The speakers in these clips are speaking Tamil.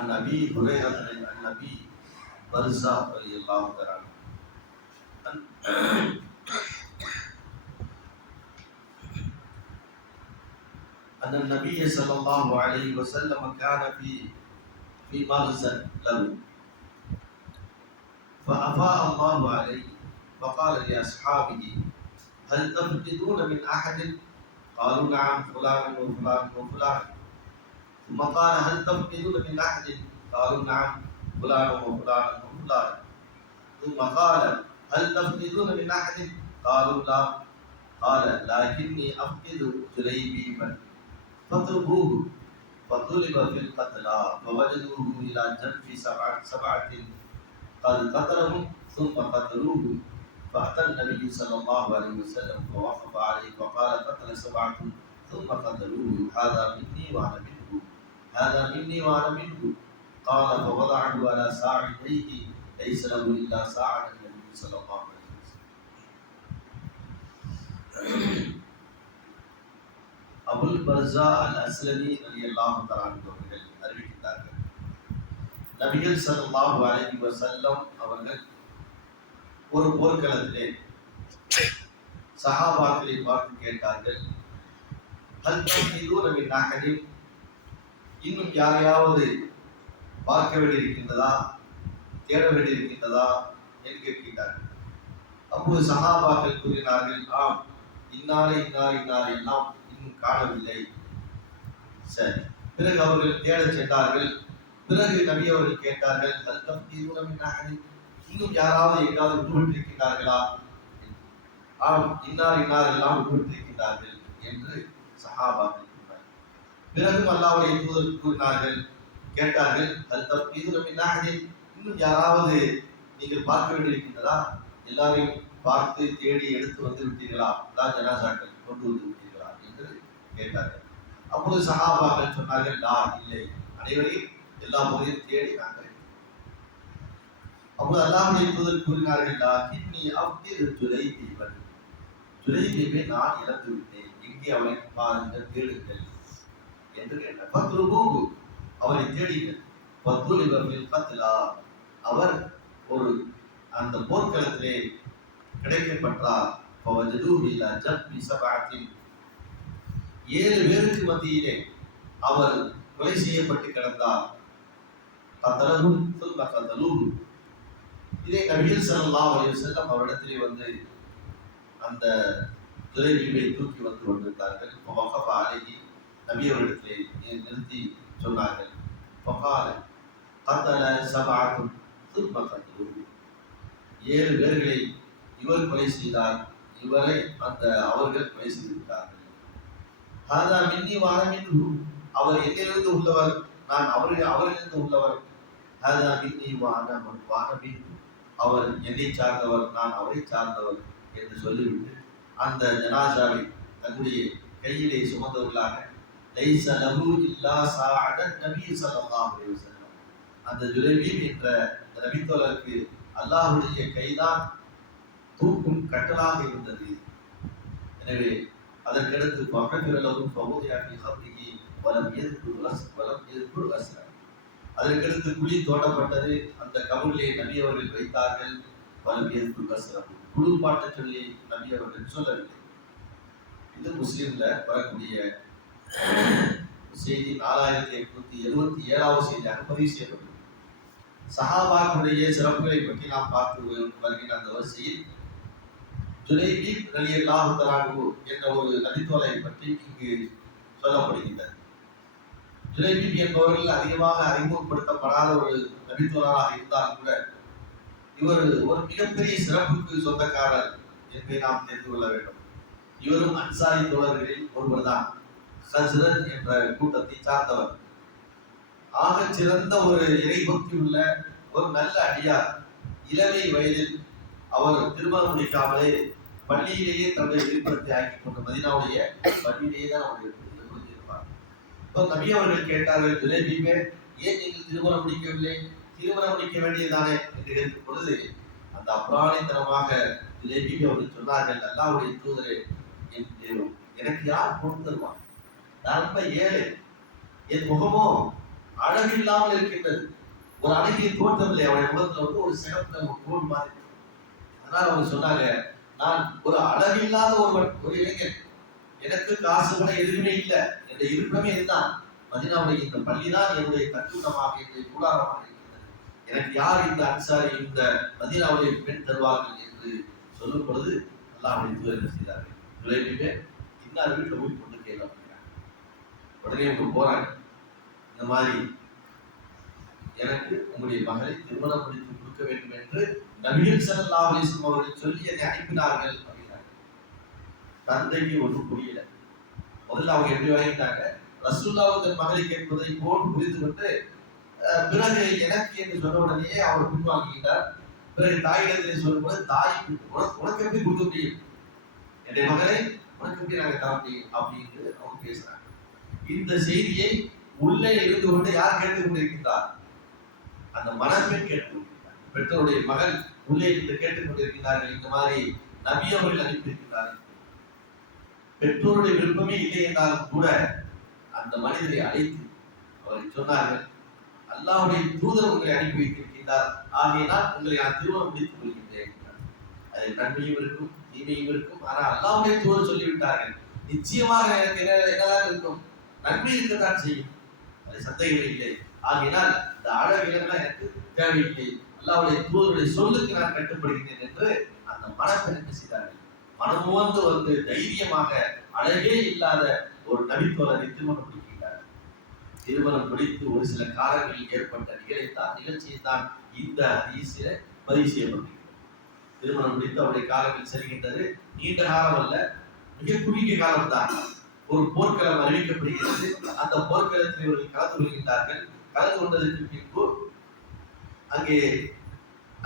عن ابي هريرة عن ابي برزه رضي الله تعالى عنه. أن النبي صلى الله عليه وسلم كان في في مغزى له. فأفاء الله عليه فقال لأصحابه هل تفقدون من أحد؟ قالوا نعم فلان وفلان وفلان. ثم قال هل تفقدون من أحد؟ قالوا نعم. فلان وفلان وفلان. ثم قال هل تفقدون من أحد؟ قالوا لا. قال لكني أفقد جليبيبا فاضربوه فضرب في القتلى فوجدوه إلى جنب سبعة سبعة قد قتلهم ثم قتلوه. فأتى النبي صلى الله عليه وسلم فوقف عليه فقال قتل سبعة ثم قتلوه. هذا مني وأنا منه. هذا مني وأنا منه قال فوضعه على ساعديه ليس له إلا ساعد النبي صلى الله عليه وسلم அபுல் பர்சா அல் அஸ்லமி அலி அல்லாஹ் அவர்கள் அறிவிக்கின்றார்கள் நபிகள் ஸல்லல்லாஹு அலைஹி வஸல்லம் அவர்கள் ஒரு போர்க்களத்திலே சஹாபாக்களை பார்த்து கேட்டார்கள் ஹல் தஃபீதூன மின் அஹதின் இன்னும் யாரையாவது பார்க்க வேண்டியிருக்கின்றதா? தேட வேண்டியிருக்கின்றதா? என்று கேட்கின்றார்கள் அப்போது சகாபாக்கள் கூறினார்கள் ஆம் இன்னாரை இன்னார் இன்னார் எல்லாம் இன்னும் காணவில்லை. சரி. பிறகு அவர்கள் தேடச் சென்றார்கள். பிறகு நபி அவர்கள் கேட்டார்கள் "ஹல் தீவிரம் இன்னும் யாராவது எங்காவது விட்டுவிட்டிருக்கிறார்களா ஆம் இன்னார் இன்னார் எல்லாம் விட்டுவிட்டிருக்கிறார்கள் என்று சஹாபாக்கள் பிறகும் அல்லாவுடைய தூதர் கூறினார்கள். கேட்டார்கள் இன்னும் யாராவது நீங்கள் பார்க்க வேண்டியிருக்கின்றதா எல்லாரையும் பார்த்து தேடி எடுத்து வந்து விட்டீர்களா? தான் ஜனாசாக்கள் கொண்டு வந்து விட்டீர்களா? என்று கேட்டார்கள். அப்போது சகாபாக்கள் சொன்னார்கள் லா இல்லை. அனைவரையும் எல்லா முறையும் தேடி நாங்கள். அப்போது அல்லாஹுடைய தூதர் கூறினார்கள் கிட்னி கின்னி துறை துரை தீபன் துரை தீபை நான் இழந்து விட்டேன் எங்கே அவனை பாருங்கள் தேடுங்கள் என்று கேட்டா பத்ரு போகு அவரை தேடினர். பத்ருலிவரில் பத்லா அவர் ஒரு அந்த போர்க்களத்திலே கிடைக்கப்பட்டார். பவஜதூமிலா ஜப்பி ஏழு பேருக்கு மத்தியிலே அவர் கொலை செய்யப்பட்டு கிடந்தார். கத்தலகும் சொல்ல இதே நபிகள் சல்லா அலி செல்லம் அவரிடத்திலே வந்து அந்த துறைவியை தூக்கி வந்து கொண்டிருந்தார்கள். அலைஹி நிறுத்தி சொன்னார்கள்? ஃபகால கத்தல சபஅத்துன் சுல்ல ஏழு பேர்களை இவர் கொலை செய்தார். இவரை அந்த அவர்கள் கொலை செய்திருக்கிறார்கள் ஹாதா மின்னி வானமின்னு அவர் என்னிலிருந்து உள்ளவர். நான் அவர்கள் அவரிலிருந்து உள்ளவர். ஹாதா மின்னி வானம் வானமின் அவர் என்னை சார்ந்தவர். நான் அவரை சார்ந்தவர் என்று சொல்லிவிட்டு அந்த ஜனாசாவை தன்னுடைய கையிலே சுமந்தவர்களாக லைஸ லஹு இல்லா சாஅதன் நபி ஸல்லல்லாஹு அலைஹி வஸல்லம் அந்த ஜுலைபீம் என்ற அந்த நபித்தோழருக்கு அல்லாஹ்வுடைய கைதான் தூக்கும் கட்டலாக இருந்தது. எனவே அதற்கடுத்து பகவிரலவும் பகுதியாக்கி கபிகி வலம் எதிர்ப்பு வலம் எதிர்ப்பு அசரம் அதற்கடுத்து குழி தோண்டப்பட்டது. அந்த கவுனிலே நபி அவர்கள் வைத்தார்கள். வலம் எதிர்ப்பு அஸ்ரம் குளிர்பாட்ட சொல்லி நபி அவர்கள் சொல்லவில்லை. இது முஸ்லீம்ல வரக்கூடிய செய்தி நாலாயிரத்தி எட்நூத்தி எழுபத்தி ஏழாவது செய்தியாக பதிவு செய்யப்பட்டது. சஹாபாக்களுடைய சிறப்புகளை பற்றி நாம் பார்த்து வருகின்ற அந்த வரிசையில் துலைபி ரலியல்லாஹு தஆலாஹு என்ற ஒரு நதித்தோலை பற்றி இங்கு சொல்லப்படுகின்றது. ஜுலைபீப் என்பவர்கள் அதிகமாக அறிமுகப்படுத்தப்படாத ஒரு நபித்தோழராக இருந்தாலும் கூட இவர் ஒரு மிகப்பெரிய சிறப்புக்கு சொந்தக்காரர் என்பதை நாம் தெரிந்து கொள்ள வேண்டும். இவரும் அன்சாரி தோழர்களில் ஒருவர்தான். ஹஸ்ரத் என்ற கூட்டத்தை சார்ந்தவர். ஆகச் சிறந்த ஒரு இறைபக்தி உள்ள ஒரு நல்ல அடியார் இளமை வயதில் அவர் திருமணம் முடிக்காமலே பள்ளியிலேயே தன்னுடைய விருப்பத்தை ஆக்கி கொண்ட மதினாவுடைய பள்ளியிலேயே தான் அவர் இருப்பார் இப்போ நபி அவர்கள் கேட்டார்கள் ஜுலேபிமே ஏன் நீங்கள் திருமணம் முடிக்கவில்லை? திருமணம் முடிக்க வேண்டியதானே என்று கேட்கும் பொழுது அந்த அப்ராணித்தனமாக ஜுலேபி அவர்கள் சொன்னார்கள் அல்லாவுடைய தூதரே என் எனக்கு யார் கொடுத்துருவான் நான் ஏழை. என் முகமோ அழகு இல்லாமல் இருக்கின்றது. ஒரு அழகிய தோற்றம் இல்லை. அவருடைய முகத்துல வந்து ஒரு சிறப்பு ஒரு கோல் மாதிரி. அதனால அவங்க சொன்னாங்க நான் ஒரு அழகில்லாத ஒருவன் ஒரு இளைஞன். எனக்கு காசு கூட எதுவுமே இல்லை. என்ற இருப்பிடமே இதுதான். மதினாவுடைய இந்த பள்ளிதான் என்னுடைய கட்டுடமாக என்னுடைய கூடாரமாக இருக்கிறது எனக்கு யார் இந்த அன்சாரி இந்த மதினாவுடைய பெண் தருவார்கள் என்று சொல்லும் பொழுது அல்லாஹ்வுடைய தூதர் என்ன செய்தார்கள். விளைவிட்டு இன்னார் வீட்டில் போய் கொண்டு கேட்கலாம் உடனே இப்போ போறாங்க. இந்த மாதிரி எனக்கு உங்களுடைய மகளை திருமணம் முடித்து கொடுக்க வேண்டும் என்று நபிகள் ஸல்லல்லாஹு அலைஹி அவர்கள் சொல்லி என்னை அனுப்பினார்கள் அப்படின்னாங்க. தந்தைக்கு ஒன்றும் புரியல. முதல்ல அவங்க எப்படி வாங்கிட்டாங்க ரசூல்லாவு தன் மகளை கேட்பதை போல் புரிந்து கொண்டு அஹ், பிறகு எனக்கு என்று சொன்ன உடனே அவர் பின்வாங்கிட்டார் பிறகு தாயிடத்திலே சொல்லும்போது தாய் உனக்கு உனக்கு எப்படி கொடுக்க முடியும்? என்னுடைய மகளை உனக்கு எப்படி நாங்கள் தர முடியும்? அப்படின்னு அவங்க பேசுறாங்க. இந்த செய்தியை உள்ளே இருந்து கொண்டு யார் கேட்டுக் கொண்டிருக்கின்றார் அந்த மனமே கேட்டுக் பெற்றோருடைய மகள் உள்ளே இருந்து கேட்டுக் கொண்டிருக்கிறார்கள் இந்த மாதிரி நபி அவர்கள் அனுப்பியிருக்கிறார்கள் பெற்றோருடைய விருப்பமே இல்லை என்றாலும் கூட அந்த மனிதரை அழைத்து அவரை சொன்னார்கள் அல்லாவுடைய தூதர் உங்களை அனுப்பி வைத்திருக்கின்றார். ஆகையினால் உங்களை நான் திருமணம் முடித்துக் கொள்கின்றேன். என்றார். அதில் நன்மையும் இருக்கும் தீமையும் இருக்கும். ஆனால் அல்லாவுடைய தூதர் சொல்லிவிட்டார்கள் நிச்சயமாக எனக்கு என்ன என்னதான் இருக்கும்? நன்மை இருக்கத்தான் செய்யும். அது சந்தேகம் இல்லை. ஆகையினால் இந்த அழகிலாம் எனக்கு தேவையில்லை. அல்லாவுடைய தூதருடைய சொல்லுக்கு நான் கட்டுப்படுகிறேன் என்று அந்த மனத்தை என்ன செய்தார்கள். மனமுவந்து வந்து தைரியமாக அழகே இல்லாத ஒரு நபித்தோழரை திருமணம் முடிக்கின்றார் திருமணம் முடித்து ஒரு சில காலங்களில் ஏற்பட்ட நிகழ்த்தான் நிகழ்ச்சியை தான் இந்த ஹதீஸில பதிவு செய்யப்பட்டிருக்கிறது. திருமணம் முடித்து அவருடைய காலங்கள் செல்கின்றது. நீண்ட காலம் அல்ல மிக குறுகிய காலம் தான் ஒரு போர்க்களம் அறிவிக்கப்படுகிறது. அந்த போர்க்களத்தில் இவர்கள் கலந்து கொள்கின்றார்கள். கலந்து கொண்டதற்கு பின்பு அங்கே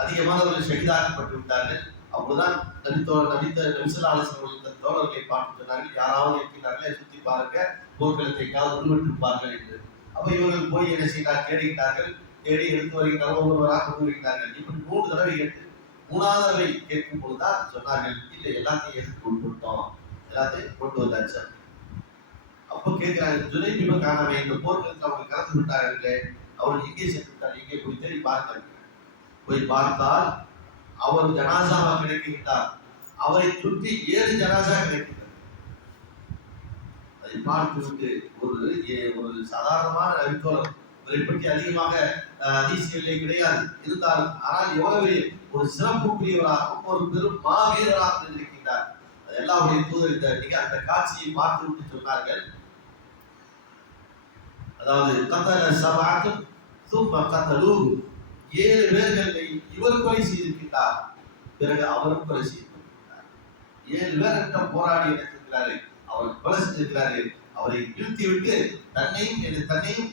அதிகமானவர்கள் ஷஹீதாக்கப்பட்டு விட்டார்கள். அப்போதான் நபித்தோ நபித்த நபிசல்லாசன் தன் தோழர்களை பார்த்து சொன்னார்கள். யாராவது இருக்கின்றார்களே சுத்தி பாருங்க போர்க்களத்தை எங்காவது உள்வெட்டிருப்பார்கள் என்று. அப்ப இவர்கள் போய் என்ன செய்தார்? தேடுகின்றார்கள் தேடி எடுத்து வருகிறார்கள் ஒவ்வொருவராக கொண்டு இப்படி மூன்று தடவை கேட்டு மூணாவது தடவை கேட்கும் பொழுதுதான் சொன்னார்கள் இல்லை எல்லாத்தையும் எடுத்து கொண்டு விட்டோம் எல்லாத்தையும் கொண்டு வந்தாச்சு. அப்போ கேட்கிறாங்க ஜுனைபிப காணாமே இந்த போர்க்களத்தில் அவங்க கலந்து விட்டார்களே அவர்கள் எங்கே சென்று விட்டார் எங்கே போய் தேடி பார்த்தார்கள் போய் பார்த்தால் அவர் ஜனாசாவாக கிடைக்கின்றார். அவரை சுற்றி ஏழு ஜனாசா கிடைக்கின்றது அதை பார்த்து விட்டு ஒரு ஒரு சாதாரணமான நபித்தோழர் இவரை பற்றி அதிகமாக அஹ், அதிசயங்களே கிடையாது. இருந்தாலும் ஆனால் எவ்வளவு ஒரு சிறப்புக்குரியவராகவும் ஒரு பெரும் மாவீரராக இருந்திருக்கின்றார். அது எல்லாருடைய தூதர் இந்த அந்த காட்சியை பார்த்து விட்டு சொன்னார்கள். அதாவது கத்தல சபாத்தும் சும்ம கத்தலூஹு ஏழு பேர்களை இவர் கொலை செய்திருக்கின்றார். பிறகு அவரும் கொலை செய்திருக்கிறார் ஏழு பேர்கிட்ட போராடி இருக்கிறாரு அவர் கொலை செய்திருக்கிறார்கள் அவரை இழுத்தி விட்டு தன்னையும் என் தன்னையும்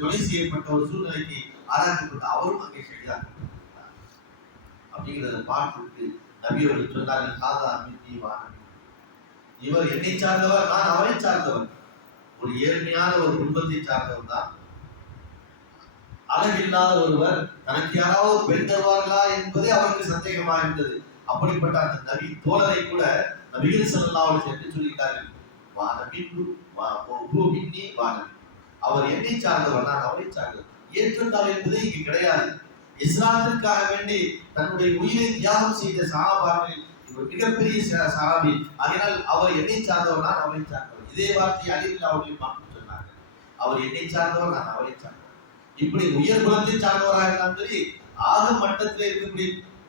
கொலை செய்யப்பட்ட ஒரு சூழ்நிலைக்கு ஆராய்ச்சிப்பட்ட அவரும் அங்கே செய்தார் அப்படிங்கிறத பார்த்துவிட்டு நபி அவர்கள் சொன்னார்கள் காதா அமித்தி இவர் என்னை சார்ந்தவர் நான் அவரை சார்ந்தவர் ஒரு ஏழ்மையான ஒரு குடும்பத்தை சார்ந்தவர் தான். அழகில்லாத ஒருவர் தனக்கு யாராவது பெண் தருவார்களா என்பதே அவருக்கு சந்தேகமாக இருந்தது. அப்படிப்பட்ட அந்த நபி தோழரை கூட நபிகள் ஸல்லல்லாஹு அலைஹி என்று அவர் என்னை சார்ந்தவர் நான் அவரை சார்ந்தவர். ஏற்றத்தாழ் என்பது இங்கு கிடையாது. இஸ்லாத்திற்காக வேண்டி தன்னுடைய உயிரை தியாகம் செய்த சஹாபாக்களில் இவர் மிகப்பெரிய ச- அதனால் அவர் என்னை சார்ந்தவர் நான் அவரை சார்ந்தவர். இதே வார்த்தையை அலில் அவர்கள் பார்த்து சொன்னார்கள் அவர் என்னை சார்ந்தவர் நான் அவரை சார்ந்தவர். இப்படி உயர் குலத்தை சார்ந்தவராக இருந்தாலும் சரி ஆக மட்டத்தில் இருக்கக்கூடிய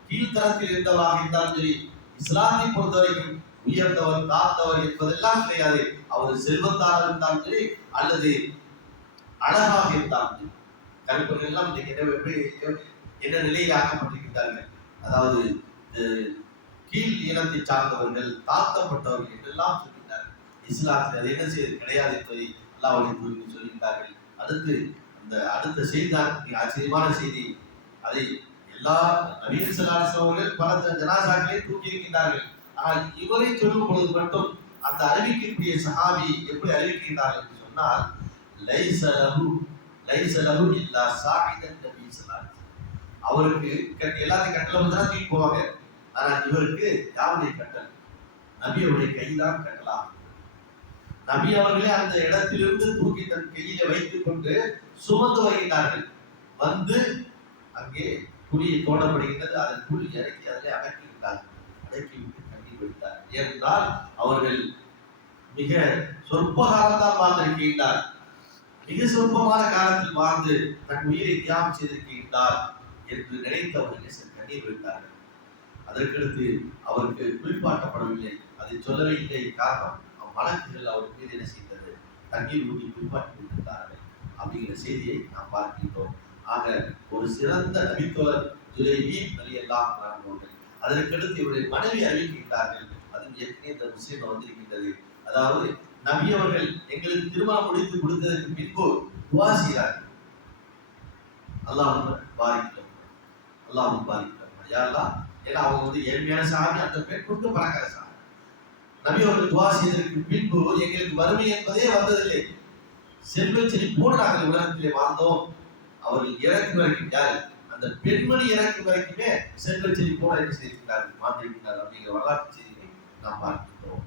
கீழ்த்தரத்தில் இருந்தவராக இருந்தாலும் சரி இஸ்லாத்தை பொறுத்தவரைக்கும் உயர்ந்தவர் தாழ்ந்தவர் என்பதெல்லாம் கிடையாது. அவர் செல்வத்தாராக இருந்தாலும் சரி அல்லது அழகாக இருந்தாலும் சரி. கருப்பர்கள் எல்லாம் இன்னைக்கு என்ன என்ன நிலையில் ஆக்கப்பட்டிருக்கிறார்கள் அதாவது கீழ் இனத்தை சார்ந்தவர்கள் தாழ்த்தப்பட்டவர்கள் என்றெல்லாம் சொல்லிட்டார்கள் இஸ்லாத்தில் அது என்ன செய்வது கிடையாது என்பதை அல்லாஹ்வுடைய தூதர் சொல்லியிருந்தார்கள் அடுத்து அந்த அடுத்த செய்தி ஆச்சரியமான செய்தி. அதை எல்லா நவீன செல்லாசவர்கள் பல ஜனாசாக்களை தூக்கி இருக்கின்றார்கள் ஆனால் இவரை சொல்லும் பொழுது மட்டும் அந்த அறிவிக்கக்கூடிய சஹாபி எப்படி அறிவிக்கின்றார்கள் என்று சொன்னால் லைசலகு லைசலகு இல்லா சாஹிதன் நபி ஸல்லல்லாஹு அவருக்கு கட்ட- எல்லாத்தையும் கட்டளை வந்து தான் தூக்கி போவாங்க. ஆனால் இவருக்கு யாருடைய கட்டல் நபியுடைய கைதான் கட்டலாம் நபி அவர்களே அந்த இடத்திலிருந்து தூக்கி தன் கையில வைத்துக் கொண்டு சுமந்து வருகிறார்கள். வந்து அங்கே குழியை தோண்டப்படுகின்றது அதன் குழி இறக்கி அதிலே அடக்கி விட்டார்கள் அடக்கி விட்டு கண்ணீர் விட்டார் ஏனென்றால் அவர்கள் மிக சொற்ப காலத்தால் வாழ்ந்திருக்கின்றார். மிக சொற்பமான காலத்தில் வாழ்ந்து தன் உயிரை தியாகம் செய்திருக்கின்றார் என்று நினைத்தவர்கள் சில கண்ணீர் விட்டார்கள் அதற்கடுத்து அவருக்கு குளிப்பாட்டப்படவில்லை. அதை சொல்லவே இல்லை. காரணம் வழக்குகள் அவர் மீது என்ன செய்தது? தண்ணீர் ஊட்டி குளிப்பாட்டி விட்டார்கள் அப்படிங்கிற செய்தியை நாம் பார்க்கின்றோம். ஆக ஒரு சிறந்த நபித்தோழர் ஜுலேபி எல்லாம் அவர்கள் அதற்கடுத்து இவருடைய மனைவி அறிவிக்கின்றார்கள் அது ஏற்கனவே இந்த முஸ்லீம் வந்திருக்கின்றது. அதாவது நபி அவர்கள் எங்களுக்கு திருமணம் முடித்து கொடுத்ததற்கு பின்பு துவா செய்கிறார்கள் அல்லாஹ் பாரிக்கிறோம் அல்லாஹ் பாரிக்கிறோம் யாரெல்லாம் ஏன்னா அவங்க வந்து ஏழ்மையான சாமி அந்த பெண் கொடுத்து பணக்கார சாமி நபி அவர்கள் துவா செய்ததற்கு பின்பு எங்களுக்கு வறுமை என்பதே வந்ததில்லை. செல்வ செழிப்போடு நாங்கள் உலகத்திலே வாழ்ந்தோம். அவர்கள் இறக்கும் வரைக்கும் யாரு? அந்த பெண்மணி இறக்கும் வரைக்குமே செல்வ செழிப்போடு என்ன செய்திருக்கிறார்கள். வாழ்ந்திருக்கிறார்கள் அப்படிங்கிற வரலாற்று செய்தியை நாம் பார்க்கின்றோம்.